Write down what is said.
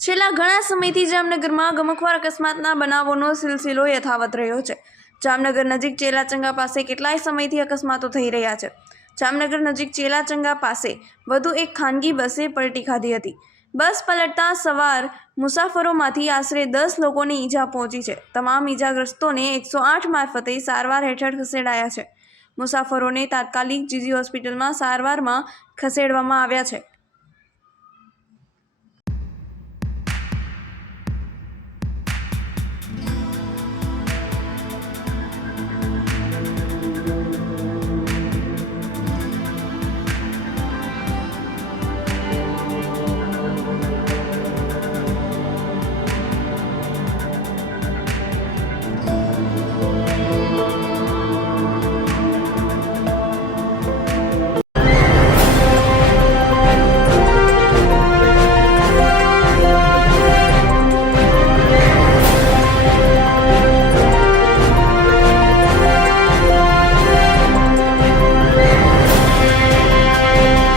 છેલ્લા ઘણા સમયથી જામનગરમાં ગમખ્વાર અકસ્માતના બનાવોનો સિલસિલો યથાવત રહ્યો છે। જામનગર નજીક ચેલાચંગા પાસે કેટલાય સમયથી અકસ્માતો થઈ રહ્યા છે। જામનગર નજીક ચેલાચંગા પાસે વધુ એક ખાનગી બસે પલટી ખાધી હતી। બસ પલટતા સવાર મુસાફરોમાંથી આશરે 10 લોકોને ઈજા પહોંચી છે। તમામ ઈજાગ્રસ્તોને 108 મારફતે સારવાર હેઠળ ખસેડાયા છે। મુસાફરોને તાત્કાલિક જીજી હોસ્પિટલમાં સારવારમાં ખસેડવામાં આવ્યા છે।